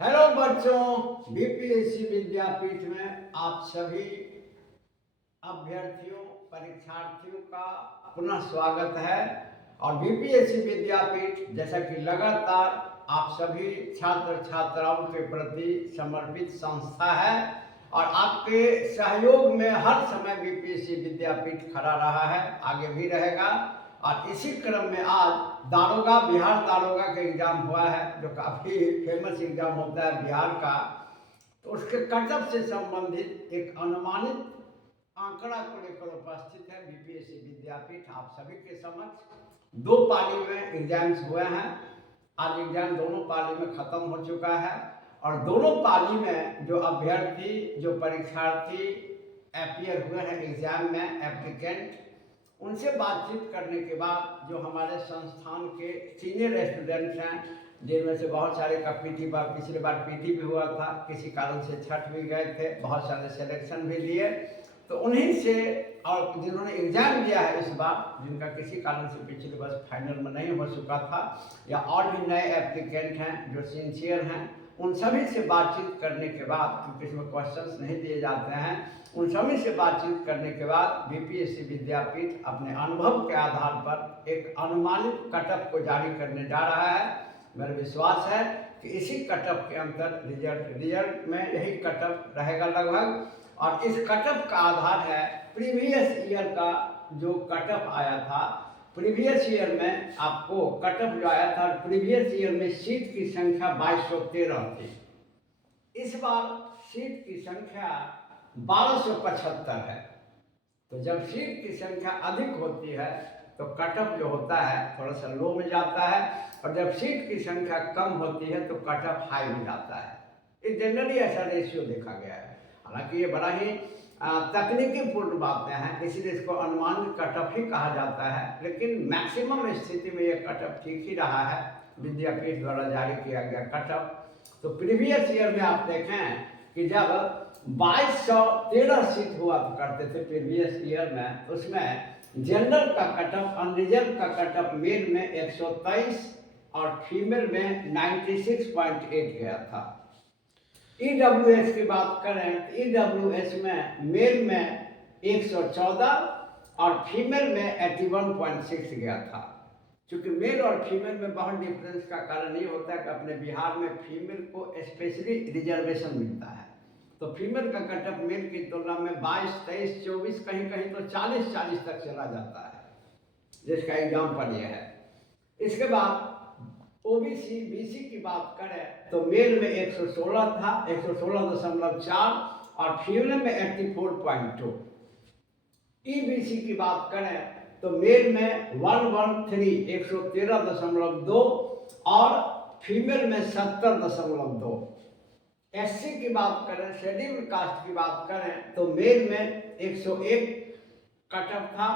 Hello बच्चों, BPSC विद्यापीठ में आप सभी अभ्यर्थियों परीक्षार्थियों का पुनः स्वागत है। और बीपीएससी विद्यापीठ जैसा कि लगातार आप सभी छात्र छात्राओं के प्रति समर्पित संस्था है और आपके सहयोग में हर समय बीपीएससी विद्यापीठ खड़ा रहा है, आगे भी रहेगा। और इसी क्रम में आज दारोगा बिहार दारोगा का एग्जाम हुआ है, जो काफ़ी फेमस एग्जाम होता है बिहार का। तो उसके कटअप से संबंधित एक अनुमानित आंकड़ा को लेकर उपस्थित है बीपीएससी विद्यापीठ आप सभी के समक्ष। दो पाली में एग्जाम्स हुए हैं। आज एग्जाम दोनों पाली में खत्म हो चुका है और दोनों पाली में जो अभ्यर्थी जो परीक्षार्थी अपीयर हुए हैं एग्जाम में एप्लीकेंट, उनसे बातचीत करने के बाद जो हमारे संस्थान के सीनियर स्टूडेंट्स हैं, जिनमें से बहुत सारे का पिछली बार पीटी भी हुआ था, किसी कारण से छठ भी गए थे, बहुत सारे सिलेक्शन भी लिए, तो उन्हीं से और जिन्होंने एग्जाम दिया है इस बार, जिनका किसी कारण से पिछले वर्ष फाइनल में नहीं हो चुका था, या और भी नए एप्लीकेंट हैं जो सिंसियर हैं, उन सभी से बातचीत करने के बाद, क्योंकि इसमें क्वेश्चंस नहीं दिए जाते हैं, उन सभी से बातचीत करने के बाद बीपीएससी विद्यापीठ अपने अनुभव के आधार पर एक अनुमानित कटअप को जारी करने जा रहा है। मेरा विश्वास है कि इसी कटअप के अंतर रिजल्ट में यही कटअप रहेगा लगभग। और इस कटअप का आधार है प्रीवियस ईयर का जो कटअप आया था। प्रीवियस ईयर में आपको कटअप जो आया था, प्रीवियस ईयर में सीट की संख्या 2213 थी। इस बार सीट की संख्या 1275 है। तो जब सीट की संख्या अधिक होती है तो कटअप जो होता है थोड़ा सा लो में जाता है, और जब सीट की संख्या कम होती है तो कटअप हाई में जाता है। ये जनरली ऐसा रेशियो देखा गया है। हालांकि ये बड़ा ही तकनीकी पूर्ण बातें हैं, इसलिए इसको अनुमानित कटअप ही कहा जाता है, लेकिन मैक्सिमम स्थिति में ये कटअप ठीक ही रहा है विद्यापीठ द्वारा जारी किया गया कटअप। तो प्रीवियस ईयर में आप देखें कि जब 2213 सीट हुआ करते थे प्रीवियस ईयर में, उसमें जनरल का कटअप, अनरिजर्व का कटअप मेल में 123 और फीमेल में 96.8 गया था। ईडब्ल्यूएस की बात करें तो ईडब्ल्यूएस में मेल में 114 और फीमेल में 81.6 गया था। क्योंकि मेल और फीमेल में बहुत डिफरेंस का कारण ये होता है कि अपने बिहार में फीमेल को स्पेशली रिजर्वेशन मिलता है, तो फीमेल का कटअप मेल की तुलना में 22, 23, 24, कहीं कहीं तो 40 तक चला जाता है, जिसका एग्जाम्पल यह है। इसके बाद ओबीसी बीसी की बात करें तो मेल में 116 था, 116.4, और फीमेल में 84.2। ईबीसी की बात करें तो मेल में 113, 113.2, और फीमेल में 70.2। एससी की बात करें, शेड्यूल कास्ट की बात करें तो मेल में 101 कटअप था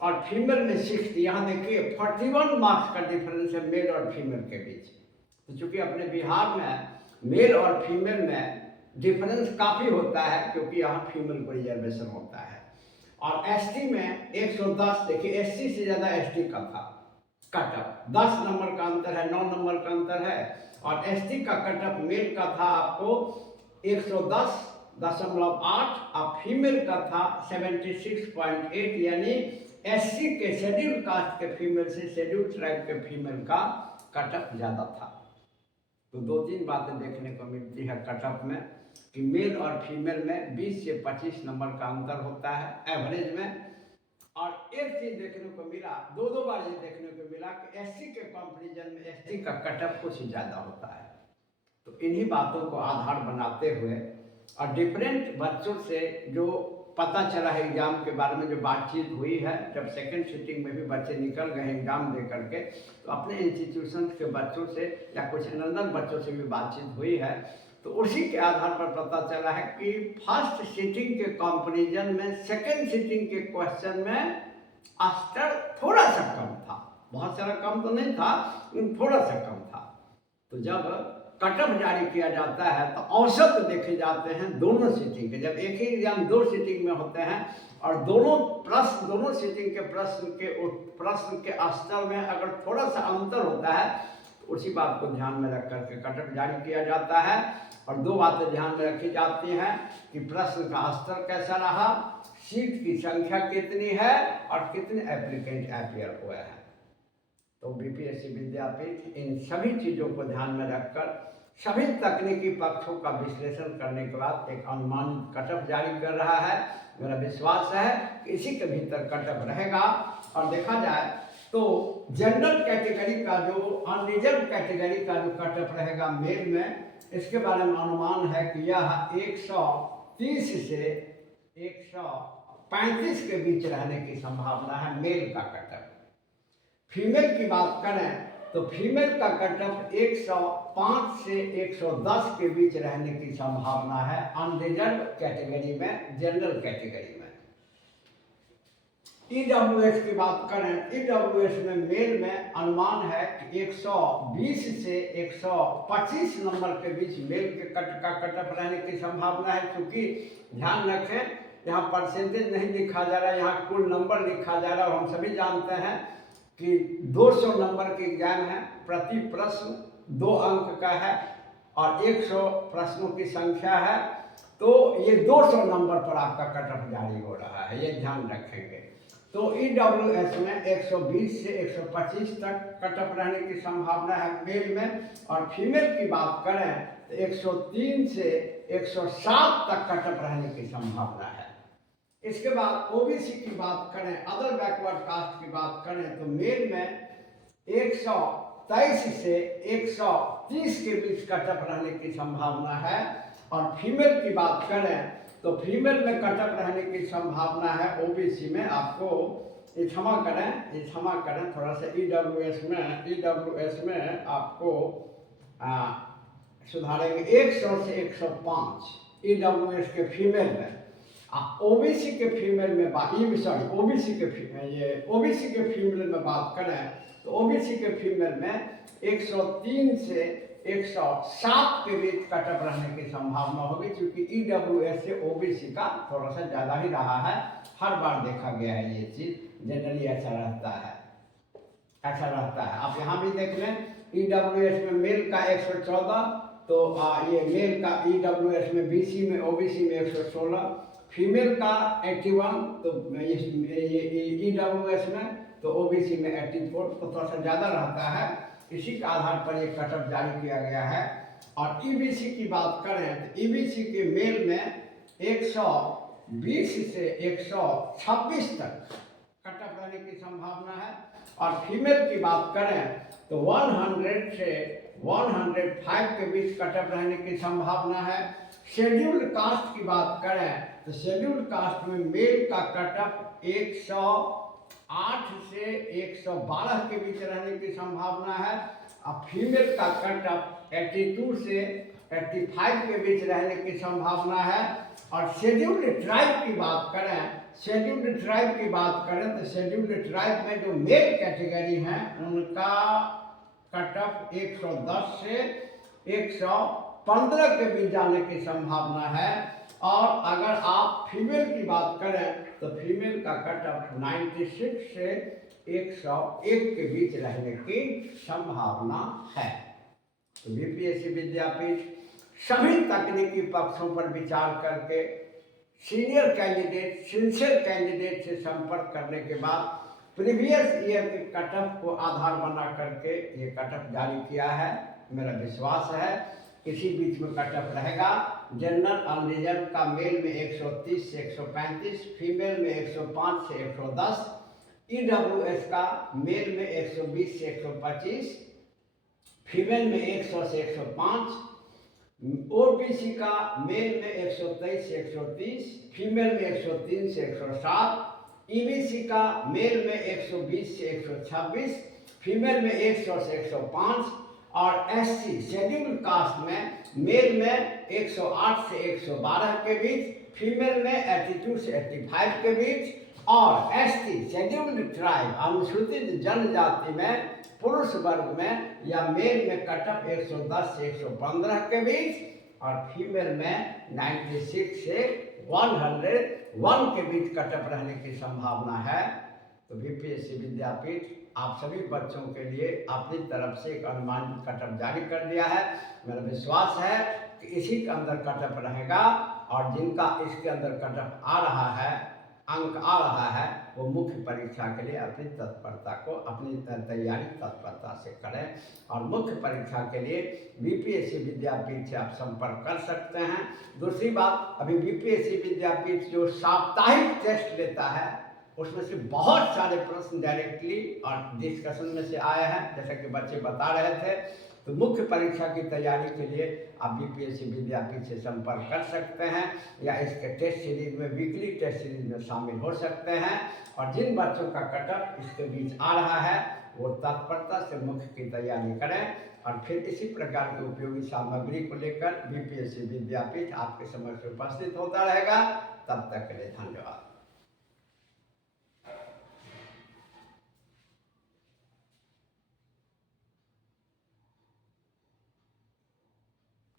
और फीमेल में 60। यहाँ देखिए 41 मार्क्स का डिफरेंस है मेल और फीमेल के बीच। तो चूंकि अपने बिहार में मेल और फीमेल में डिफरेंस काफ़ी होता है, क्योंकि यहाँ फीमेल को रिजर्वेशन होता है। और एसटी में 110, देखिए एससी से ज़्यादा एसटी का था कटअप, 10 नंबर का अंतर है, 9 नंबर का अंतर है। और एसटी का कटअप मेल का था आपको 110.8 और फीमेल का था 76.8, यानी एससी के शेड्यूल कास्ट के फीमेल से शेड्यूल ट्राइब के फीमेल का कटअप ज़्यादा था। तो 2-3 बातें देखने को मिलती है कटअप में कि मेल और फीमेल में 20 से 25 नंबर का अंतर होता है एवरेज में। और एक चीज देखने को मिला, दो बार ये देखने को मिला कि एससी के कंपैरिजन में एसटी का कटअप कुछ ज़्यादा होता है। तो इन्हीं बातों को आधार बनाते हुए और डिफरेंट बच्चों से जो पता चला है एग्जाम के बारे में, जो बातचीत हुई है, जब सेकेंड सिटिंग में भी बच्चे निकल गए एग्जाम दे करके, तो अपने इंस्टीट्यूशन के बच्चों से या कुछ नंदन बच्चों से भी बातचीत हुई है। तो उसी के आधार पर पता चला है कि फर्स्ट सिटिंग के कंपैरिजन में सेकेंड सिटिंग के क्वेश्चन में स्तर थोड़ा सा कम था, बहुत सारा कम तो नहीं था, लेकिन थोड़ा सा कम था। तो जब कटअप जारी किया जाता है तो औसत देखे जाते हैं दोनों सिटिंग के। जब एक ही एग्जाम 2 सिटिंग में होते हैं और दोनों सिटिंग के प्रश्न के स्तर में अगर थोड़ा सा अंतर होता है उसी बात को ध्यान में रख करके कट ऑफ जारी किया जाता है। और दो बातें ध्यान में रखी जाती हैं कि प्रश्न का स्तर कैसा रहा, सीट की संख्या कितनी है और कितने एप्लीकेंट अपियर हुए हैं। तो बीपीएससी विद्यापीठ इन सभी चीज़ों को ध्यान में रखकर सभी तकनीकी पक्षों का विश्लेषण करने के बाद एक अनुमानित कट ऑफ जारी कर रहा है। मेरा विश्वास है कि इसी के भीतर कट ऑफ रहेगा। और देखा जाए तो जनरल कैटेगरी का जो अनरिजर्व कैटेगरी का जो कट ऑफ रहेगा मेल में, इसके बारे में अनुमान है कि यह 130 से 135 के बीच रहने की संभावना है मेल का कट ऑफ। फीमेल की बात करें तो फीमेल का कट ऑफ 105 से 110 के बीच रहने की संभावना है अनरिजर्व कैटेगरी में, जनरल कैटेगरी में। ईडब्ल्यूएस की बात करें, ईडब्ल्यूएस में मेल में अनुमान है कि 120 से 125 नंबर के बीच मेल के कट ऑफ रहने की संभावना है। क्योंकि ध्यान रखें, यहाँ परसेंटेज नहीं लिखा जा रहा है, यहाँ कुल नंबर लिखा जा रहा है। और हम सभी जानते हैं कि 200 नंबर की एग्जाम है, प्रति प्रश्न 2 अंक का है और 100 प्रश्नों की संख्या है। तो ये 200 नंबर पर आपका कट ऑफ जारी हो रहा है, ये ध्यान रखेंगे। तो ईडब्ल्यूएस में 120 से 125 तक कट ऑफ रहने की संभावना है मेल में। और फीमेल की बात करें तो 103 से 107 तक कट ऑफ रहने की संभावना है। इसके बाद ओबीसी की बात करें, अदर बैकवर्ड कास्ट की बात करें तो मेल में 123 से 130 के बीच कट ऑफ रहने की संभावना है। और फीमेल की बात करें तो फीमेल में कट ऑफ रहने की संभावना है ओबीसी में, आपको ये क्षमा करें थोड़ा सा ईडब्ल्यूएस में आपको सुधारेंगे 100 से 105 ईडब्ल्यूएस के फीमेल में। ओबीसी के फीमेल में ओबीसी के फीमेल में बात करें तो ओबीसी के फीमेल में 103 से 107 के बीच कट ऑफ रहने की संभावना होगी। क्योंकि ईडब्ल्यूएस से ओबीसी का थोड़ा सा ज़्यादा ही रहा है, हर बार देखा गया है ये चीज़, जनरली ऐसा रहता है। आप यहाँ भी देख लें, ईडब्ल्यूएस में मेल का 114, तो ये मेल का ईडब्ल्यूएस में बीसी में ओबीसी में 116, फीमेल का 81, तो ये ईडब्ल्यूएस में, तो ओबीसी में 84, तो थोड़ा सा ज़्यादा रहता है। इसी के आधार पर ये कट ऑफ जारी किया गया है। और ईबीसी की बात करें तो ईबीसी के मेल में 120 से 126 तक कट ऑफ रहने की संभावना है। और फीमेल की बात करें तो 100 से 105 के बीच कट ऑफ रहने की संभावना है। शेड्यूल्ड कास्ट की बात करें तो शेड्यूल्ड कास्ट में मेल का कट ऑफ 108 से 112 के बीच रहने की संभावना है। और फीमेल का कट ऑफ 82 से 85 के बीच रहने की संभावना है। और शेड्यूल्ड ट्राइब की बात करें तो शेड्यूल्ड ट्राइब में जो मेल कैटेगरी हैं उनका कट ऑफ 110 से 115 के बीच जाने की संभावना है। और अगर आप फीमेल की बात करें तो फीमेल का कट ऑफ 96 से 101 के बीच रहने की संभावना है। तो बीपीएससी विद्यापीठ सभी तकनीकी पक्षों पर विचार करके सिंसियर कैंडिडेट से संपर्क करने के बाद प्रीवियस ईयर के कट ऑफ को आधार बना करके ये कट ऑफ जारी किया है। मेरा विश्वास है इसी बीच में कट ऑफ रहेगा। जनरल अनरिजर्व का मेल में 130 से 135, फीमेल में 105 से 110, ईडब्ल्यूएस का मेल में 120 से 125, फीमेल में 100 से 105, ओबीसी का मेल में 123 से 130, फीमेल में 103 से 107, ईबीसी का मेल में 120 से 126, फीमेल में 100 से 105, और एससी शेड्यूल्ड कास्ट में मेल में 108 से 112 के बीच, फीमेल में 82 से 85 के बीच, और एसटी शेड्यूल्ड ट्राइब अनुसूचित जनजाति में पुरुष वर्ग में या मेल में कट ऑफ 110 से 115 के बीच, और फीमेल में 96 से 101 के बीच कट ऑफ रहने की संभावना है। तो बीपीएससी विद्यापीठ आप सभी बच्चों के लिए अपनी तरफ से एक अनुमानित कटअप जारी कर दिया है। मेरा विश्वास है कि इसी के अंदर कटअप रहेगा और जिनका इसके अंदर कटअप आ रहा है, अंक आ रहा है, वो मुख्य परीक्षा के लिए अपनी तत्परता को, अपनी तैयारी तत्परता से करें। और मुख्य परीक्षा के लिए बीपीएससी विद्यापीठ से आप संपर्क कर सकते हैं। दूसरी बात, अभी बीपीएससी विद्यापीठ जो साप्ताहिक टेस्ट लेता है उसमें से बहुत सारे प्रश्न डायरेक्टली और डिस्कशन में से आए हैं, जैसा कि बच्चे बता रहे थे। तो मुख्य परीक्षा की तैयारी के लिए आप बीपीएससी विद्यापीठ से संपर्क कर सकते हैं या इसके टेस्ट सीरीज में, वीकली टेस्ट सीरीज में शामिल हो सकते हैं। और जिन बच्चों का कटअप इसके बीच आ रहा है वो तत्परता से मुख्य की तैयारी करें और फिर इसी प्रकार की उपयोगी सामग्री को लेकर बीपीएससी विद्यापीठ आपके समक्ष उपस्थित होता रहेगा। तब तक के लिए धन्यवाद।